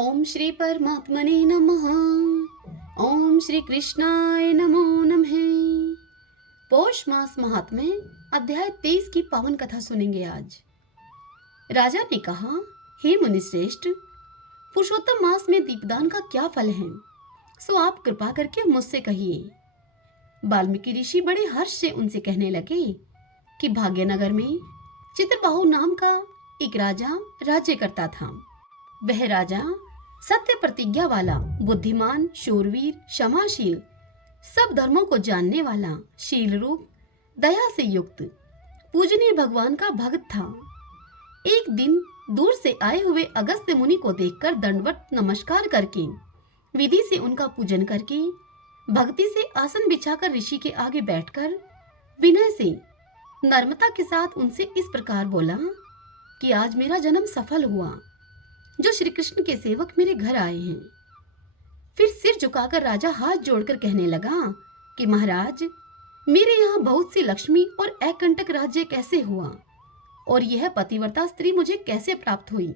ओम श्री परमात्मने नमः। ओम श्री कृष्णाय नमो नमः। पौष मास महात्म्य अध्याय 23 की पावन कथा सुनेंगे आज। राजा ने कहा, हे मुनिश्रेष्ठ, पुरुषोत्तम मास में दीपदान का क्या फल है, सो आप कृपा करके मुझसे कहिए। वाल्मीकि ऋषि बड़े हर्ष से उनसे कहने लगे कि भाग्यनगर में चित्रबाहु नाम का एक राजा राज्य करता था। वह राजा सत्य प्रतिज्ञा वाला, बुद्धिमान, शूरवीर, क्षमाशील, सब धर्मों को जानने वाला, शील रूप, दया से युक्त, पूजनीय भगवान का भक्त था। एक दिन दूर से आए हुए अगस्त्य मुनि को देखकर दंडवत नमस्कार करके, विधि से उनका पूजन करके, भक्ति से आसन बिछाकर ऋषि के आगे बैठकर विनय से नम्रता के साथ उनसे इस प्रकार बोला कि आज मेरा जन्म सफल हुआ, जो श्री कृष्ण के सेवक मेरे घर आए हैं। फिर सिर झुकाकर राजा हाथ जोड़कर कहने लगा कि महाराज, मेरे यहाँ बहुत सी लक्ष्मी और एकंटक राज्य कैसे हुआ, और यह पतिव्रता स्त्री मुझे कैसे प्राप्त हुई?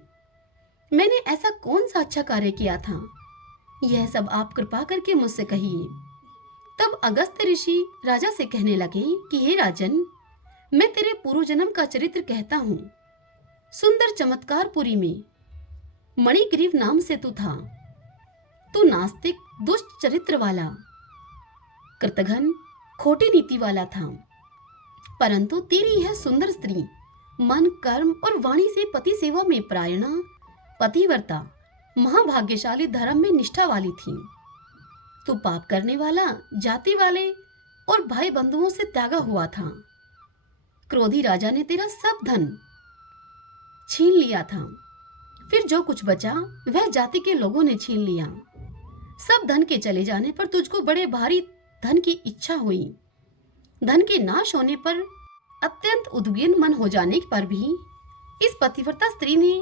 मैंने ऐसा कौन सा अच्छा कार्य किया था? यह सब आप कृपा करके मुझसे कहिए। तब अगस्त्य ऋषि राजा से कहने लगे कि हे राजन, मैं तेरे पूर्व जन्म का चरित्र कहता हूँ। सुंदर चमत्कारपुरी में मणिग्रीव नाम से तू था। तू नास्तिक, दुष्ट चरित्र वाला, कृतघ्न, खोटी नीति वाला था, परंतु तेरी यह सुंदर स्त्री मन, कर्म और वाणी से पति सेवा में परायणा, पतिव्रता, महाभाग्यशाली, धर्म में निष्ठा वाली थी। तू पाप करने वाला, जाति वाले और भाई बंधुओं से त्यागा हुआ था। क्रोधी राजा ने तेरा सब धन छीन लिया था, फिर जो कुछ बचा वह जाति के लोगों ने छीन लिया। सब धन के चले जाने पर तुझको बड़े भारी धन की इच्छा हुई। धन के नाश होने पर, अत्यंत उद्विग्न मन हो जाने पर भी इस पतिव्रता स्त्री ने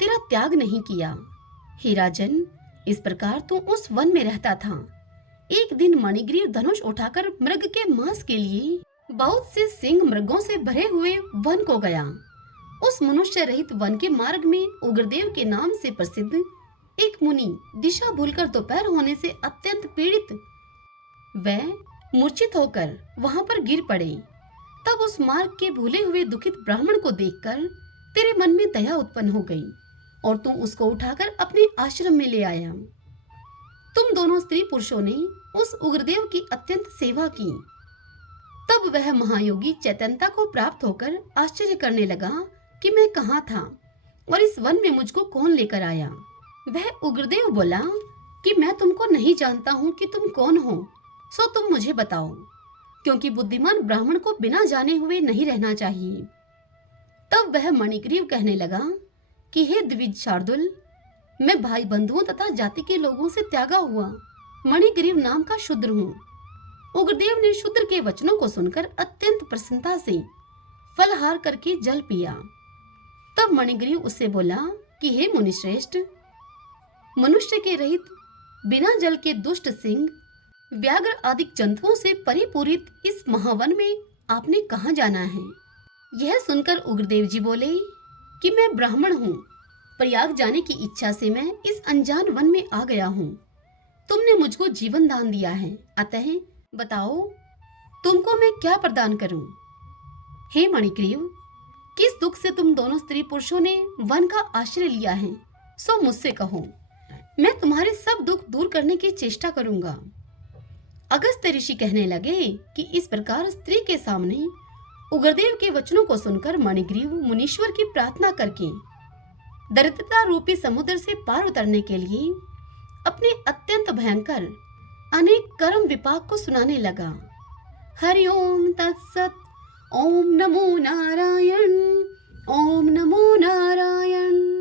तेरा त्याग नहीं किया। हे राजन, इस प्रकार तू उस वन में रहता था। एक दिन मणिग्रीव धनुष उठाकर मृग के मांस के लिए बहुत से सिंह मृगों से भरे हुए वन को गया। उस मनुष्य रहित वन के मार्ग में उग्रदेव के नाम से प्रसिद्ध एक मुनि दिशा भूलकर दोपहर होने से अत्यंत पीड़ित व मूर्छित होकर वहां पर गिर पड़े। तब उस मार्ग के भूले हुए दुखित ब्राह्मण को देखकर तेरे मन में दया उत्पन्न हो गई और तू उसको उठाकर अपने आश्रम में ले आया। तुम दोनों स्त्री पुरुषों ने उस उग्रदेव की अत्यंत सेवा की। तब वह महायोगी चैतन्यता को प्राप्त होकर आश्चर्य करने लगा कि मैं कहाँ था और इस वन में मुझको कौन लेकर आया। वह उग्रदेव बोला कि मैं तुमको नहीं जानता हूँ कि तुम कौन हो, सो तुम मुझे बताओ, क्योंकि बुद्धिमान ब्राह्मण को बिना जाने हुए नहीं रहना चाहिए। तब वह मणिग्रीव कहने लगा कि हे द्विज शार्दुल, मैं भाई बंधुओं तथा जाति के लोगों से त्यागा हुआ मणिग्रीव नाम का शूद्र हूँ। उग्रदेव ने शूद्र के वचनों को सुनकर अत्यंत प्रसन्नता से फलहार करके जल पिया। तब मणिग्रीव उससे बोला कि हे मुनिश्रेष्ठ, मनुष्य के रहित, बिना जल के दुष्ट सिंह, व्याघ्र आदि जंतुओं से परिपूरित इस महावन में आपने कहाँ जाना है? यह सुनकर उग्रदेव जी बोले कि मैं ब्राह्मण हूँ, प्रयाग जाने की इच्छा से मैं इस अनजान वन में आ गया हूँ। तुमने मुझको जीवन दान दिया है, अतः बताओ तुमको मैं क्या प्रदान करूं? हे मणिग्रीव, किस दुख से तुम दोनों स्त्री पुरुषों ने वन का आश्रय लिया है, सो मुझसे कहो, मैं तुम्हारे सब दुख दूर करने की चेष्टा करूंगा। अगस्त्य ऋषि कहने लगे कि इस प्रकार स्त्री के सामने उग्रदेव के वचनों को सुनकर मणिग्रीव मुनीश्वर की प्रार्थना करके दरिद्रता रूपी समुद्र से पार उतरने के लिए अपने अत्यंत भयंकर अनेक कर्म विपाक को सुनाने लगा। हरि ओम तत्सत। ओम नमो नारायण। ओम नमो नारायण।